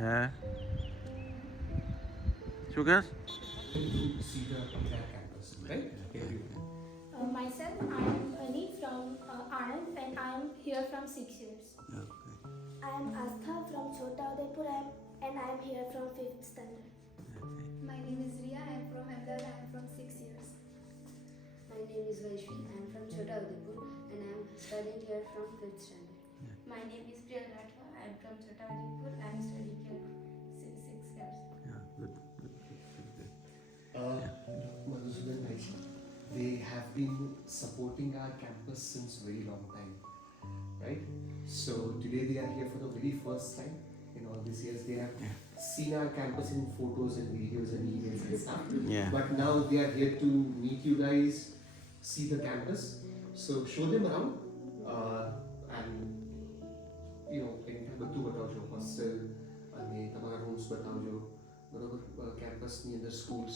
હે શું કહે? See the entire campus, right? Myself, I am Ani from Anand and I am here from 6 years. I am Astha from Chota Udaipur and I am here from 5th standard. My name is Riya. I am from Ahmedabad. I am from 6 years. My name is Vaishvi. I am from Chota Udaipur and I am studying here from 5th standard. My name is Priya Rathwa. I am from Chota Udaipur. I am studying here since 6 years. Good. Madhusudan Vaishvi, they have been supporting our campus since very long time, right? So today they are here for the very first time in all these years. They have seen our campus in photos and videos and emails and stuff. Yeah. But now they are here to meet you guys, see the campus. So show them around and you know, બધું બતાવજો hostel અને તમારા rooms બતાવજો બરોબર કેમ્પસની અંદર schools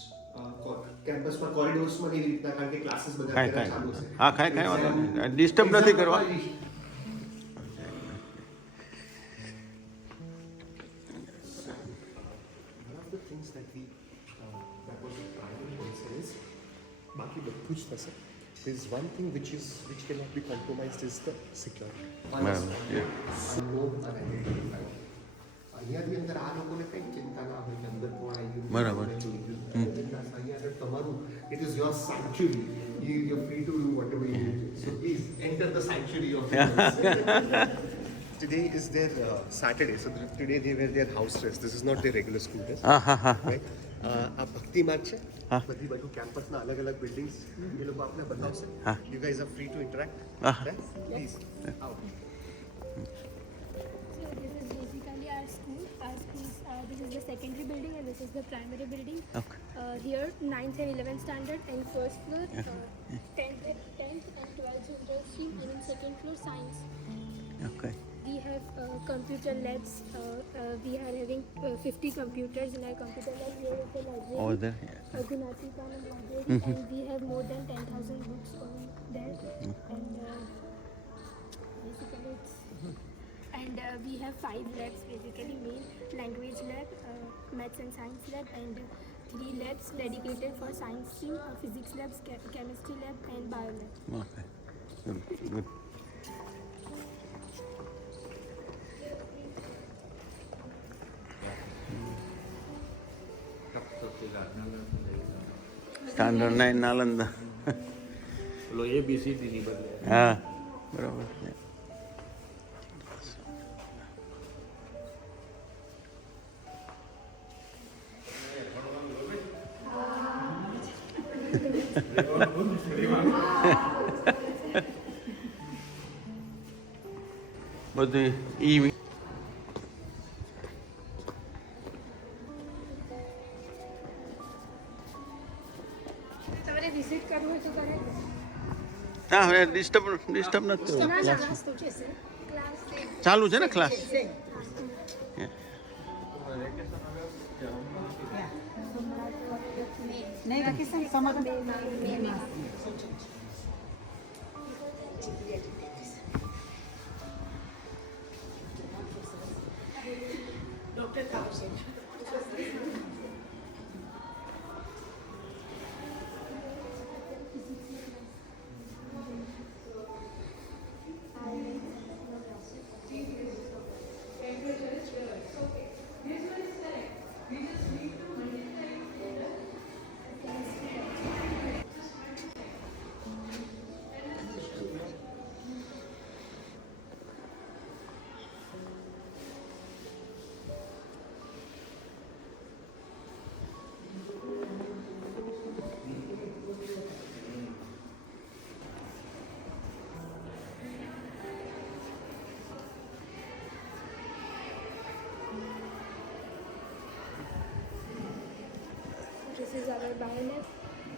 કેમ્પસમાં કોરિડોર્સમાં એવી રીતના કારણ કે ક્લાસીસ બધા ખાય અત્યારે ખાય ચાલુ છે. હા ખાય ખાય વાંધો નહીં ડિસ્ટર્બ નથી કરવા. One of the things that we that was a primary concern is બાકી બધું જ થશે. There is one thing which cannot be compromised is the security. બરાબર Unknown, unidentified. અહીંયાથી અંદર આ લોકોને કંઈ ચિંતા ના હોય કે અંદર કોણ આવ્યું બરાબર. અહીંયા આગળ તમારું it is your sanctuary. You're free to do whatever you do. So please enter the sanctuary of yours. Today is their Saturday, so today they were their house dress. This is not their regular school dress. Right? આ ભક્તિ માર્ગ છે બધી બાજુ કેમ્પસના અલગ અલગ buildings એ લોકો આપણે બતાવશે. You guys are free to interact. Please. So this is basically our school. This is the secondary building and this is the primary building. Okay. Here 9th and 11th standard and first floor, 10th and 12th general stream and in second floor science. Okay. We have computer labs. We are having 50 computers in our computer lab. Here is the library. Over there. Gunati Kanand library and we have more than 10,000 books over there. And basically it's and we have 5 labs basically: main language lab, maths and science lab, and 3 labs dedicated for science stream: physics labs, chemistry lab, and bio lab. Okay. Good. Standard 9 Nalanda. પેલો ABCD ની બદલે હા બરાબર. બધું ઈ તમારે visit કરવું હોય તો કરે. હા હવે ડિસ્ટર્બ નથી થવું. ક્લાસ તો છે સર. ક્લાસ ચાલુ છે ને ક્લાસ? નહીં vacation summer This is our bio lab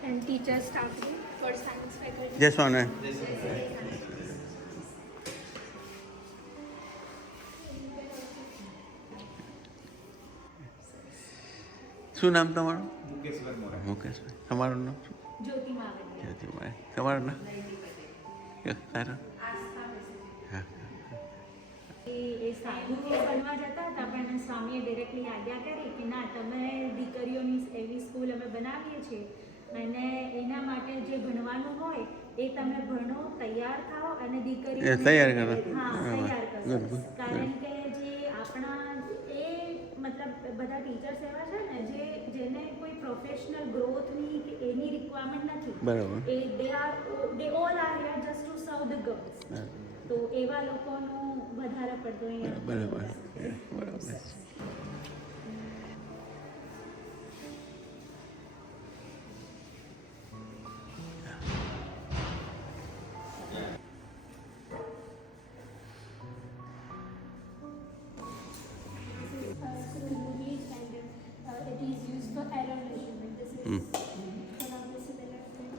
and teacher staff room for science faculty. જય સ્વામી. શું નામ તમારું? મુકેશભાઈ. તમારું નામ શું? જ્યોતિભાઈ. તમારું નામ? તારું? એ સાધુ બનવા જતા હતા પણ સ્વામીએ ડિરેક્ટ ડાયરેક્ટલી આજ્ઞા કરી કે ના તમે દીકરીઓની એવી સ્કૂલ અમે બનાવીએ છીએ અને એના માટે જે ભણવાનું હોય એ તમે ભણો, તૈયાર થાઓ અને દીકરીઓ તૈયાર કરો. હા તૈયાર કરો. Good, good. કારણ કે જે આપણા એ મતલબ બધા ટીચર્સ એવા છે ને જેને કોઈ પ્રોફેશનલ ગ્રોથની કે એની રિક્વાયરમેન્ટ નથી. બરાબર. they all are here just to serve the girls. તો એવા લોકોનું વધારે પડતું અહીંયા બરાબર. બરાબર. movies and it is used for error measurement. This is now this is the left hand.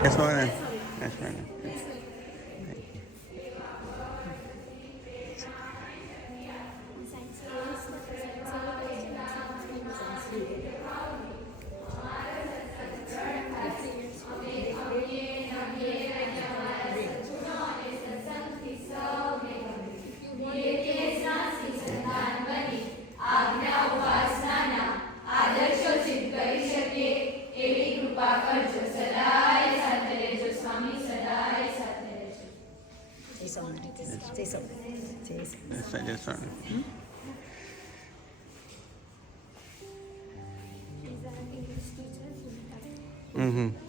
That's fine. That's fine. Science is That's fine. That's fine. She's an English teacher. Mm-hmm.